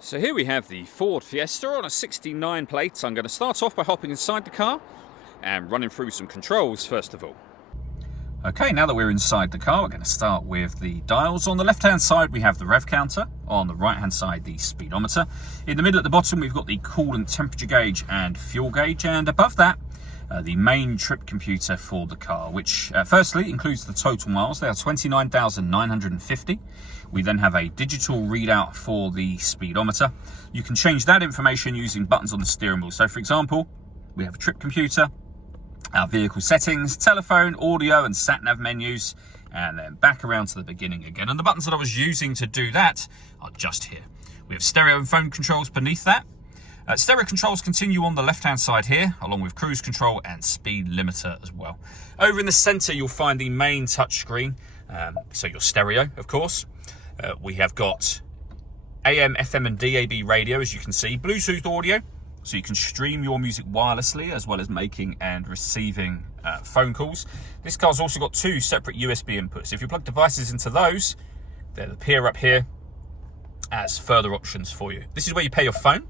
So here we have the Ford Fiesta on a 69 plate. I'm going to start off by hopping inside the car and running through some controls first of all. Okay, now that we're inside the car, we're going to start with the dials. On the left-hand side, we have the rev counter. On the right-hand side, the speedometer. In the middle at the bottom, we've got the coolant temperature gauge and fuel gauge. And above that, the main trip computer for the car, which firstly includes the total miles. They are 29,950. We then have a digital readout for the speedometer. You can change that information using buttons on the steering wheel. So for example, we have a trip computer, our vehicle settings, telephone, audio and sat-nav menus, and then back around to the beginning again. And the buttons that I was using to do that are just here. We have stereo and phone controls beneath that. Stereo controls continue on the left-hand side here, along with cruise control and speed limiter as well. Over in the center, you'll find the main touchscreen, so your stereo, of course. We have got AM, FM and DAB radio, as you can see, Bluetooth audio, so you can stream your music wirelessly as well as making and receiving phone calls. This car's also got two separate USB inputs. If you plug devices into those, they'll appear up here as further options for you. This is where you pair your phone.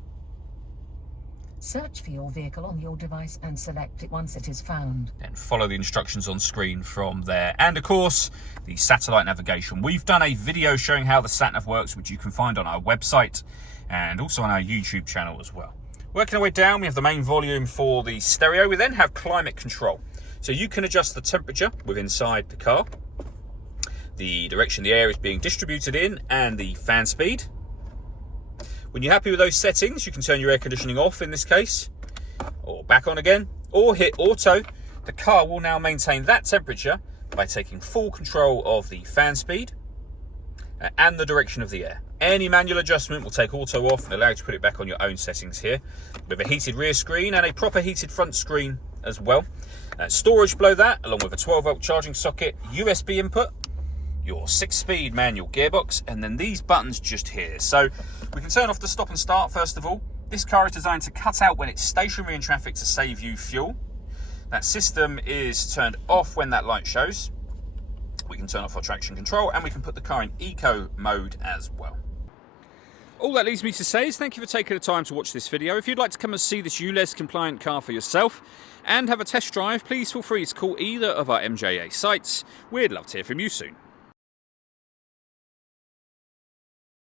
Search for your vehicle on your device and select it once it is found. And follow the instructions on screen from there. And of course, the satellite navigation. We've done a video showing how the sat-nav works, which you can find on our website and also on our YouTube channel as well. Working our way down, we have the main volume for the stereo. We then have climate control. So you can adjust the temperature within inside the car, the direction the air is being distributed in, and the fan speed. When you're happy with those settings, you can turn your air conditioning off in this case, or back on again, or hit auto. The car will now maintain that temperature by taking full control of the fan speed and the direction of the air. Any manual adjustment will take auto off and allow you to put it back on your own settings here, with a heated rear screen and a proper heated front screen as well. Storage below that, along with a 12-volt charging socket, USB input, your 6-speed manual gearbox, and then these buttons just here. So we can turn off the stop and start first of all. This car is designed to cut out when it's stationary in traffic to save you fuel. That system is turned off when that light shows. We can turn off our traction control and we can put the car in eco mode as well. All that leaves me to say is thank you for taking the time to watch this video. If you'd like to come and see this ULEZ compliant car for yourself and have a test drive, please feel free to call either of our MJA sites. We'd love to hear from you soon.